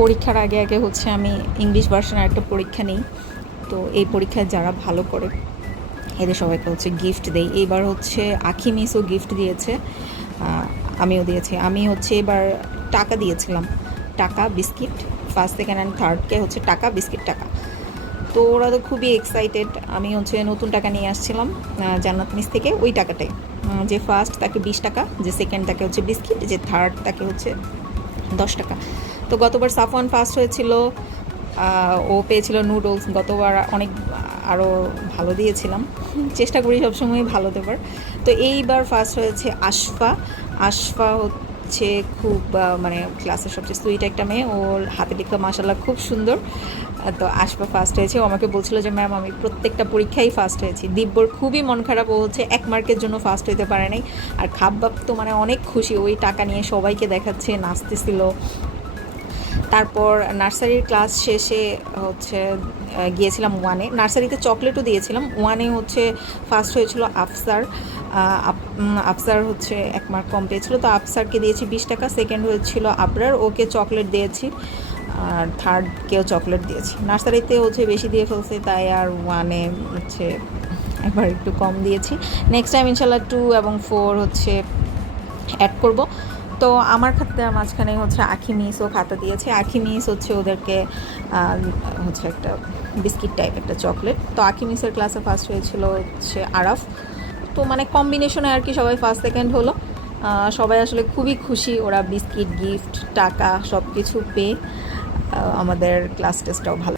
পরীক্ষার আগে আগে হচ্ছে আমি ইংলিশ ভার্সনের একটা পরীক্ষা নিই। তো এই পরীক্ষায় যারা ভালো করে এদের সবাইকে হচ্ছে গিফট দেই। এইবার হচ্ছে আখি মিসও গিফট দিয়েছে, আমিও দিয়েছি। আমি হচ্ছে এবার টাকা দিয়েছিলাম, টাকা বিস্কিট। ফার্স্ট সেকেন্ড অ্যান্ড থার্ডকে হচ্ছে টাকা বিস্কিট টাকা। তো ওরা তো খুবই এক্সাইটেড। আমি হচ্ছে নতুন টাকা নিয়ে আসছিলাম জান্নাত মিস থেকে, ওই টাকাটাই। যে ফার্স্ট তাকে 20 টাকা, যে সেকেন্ড তাকে হচ্ছে বিস্কিট, যে থার্ড তাকে হচ্ছে 10 টাকা। তো গতবার সাফওয়ান ফার্স্ট হয়েছিল, ও পেয়েছিল নুডলস। গতবার অনেক আরও ভালো দিয়েছিলাম, চেষ্টা করি সবসময় ভালো দেবার। তো এইবার ফার্স্ট হয়েছে আশফা। আশফা হচ্ছে খুব মানে ক্লাসের সবচেয়ে সুইট একটা মেয়ে, ওর হাতে লেখা মাশাআল্লাহ খুব সুন্দর। তো আশফা ফার্স্ট হয়েছে। ও আমাকে বলছিল যে ম্যাম আমি প্রত্যেকটা পরীক্ষায় ফার্স্ট হয়েছি। দিব্যর খুবই মন খারাপ, ও হচ্ছে 1 মার্কের জন্য ফার্স্ট হইতে পারে নাই। আর খাব্বাব তো মানে অনেক খুশি, ওই টাকা নিয়ে সবাইকে দেখাচ্ছে, নাচতেছিল। তারপর নার্সারির ক্লাস শেষে হচ্ছে গিয়েছিলাম ওয়ানে। নার্সারিতে চকলেটও দিয়েছিলাম। ওয়ানে হচ্ছে ফার্স্ট হয়েছিল আফসার। আফসার হচ্ছে 1 মার্ক কম পেয়েছিল, তো আফসারকে দিয়েছি 20 টাকা। সেকেন্ড হয়েছিল আবরার, ওকে চকলেট দিয়েছি। আর থার্ডকেও চকলেট দিয়েছি। নার্সারিতে হচ্ছে বেশি দিয়ে ফেলছে, তাই আর ওয়ানে হচ্ছে একবার একটু কম দিয়েছি। নেক্সট টাইম ইনশাল্লাহ 2 এবং 4 হচ্ছে অ্যাড করব। তো আমার খাতার মাঝখানে হচ্ছে আখি মিসও খাতা দিয়েছে। আখি মিস হচ্ছে ওদেরকে হচ্ছে একটা বিস্কিট টাইপ একটা চকলেট। তো আখি মিসের ক্লাসে ফার্স্ট হয়েছিল হচ্ছে আরাফ। তো মানে কম্বিনেশনে আর কি সবাই ফার্স্ট সেকেন্ড হলো। সবাই আসলে খুবই খুশি, ওরা বিস্কিট, গিফট, টাকা সব কিছু পেয়ে। আমাদের ক্লাস টেস্টটাও ভালো।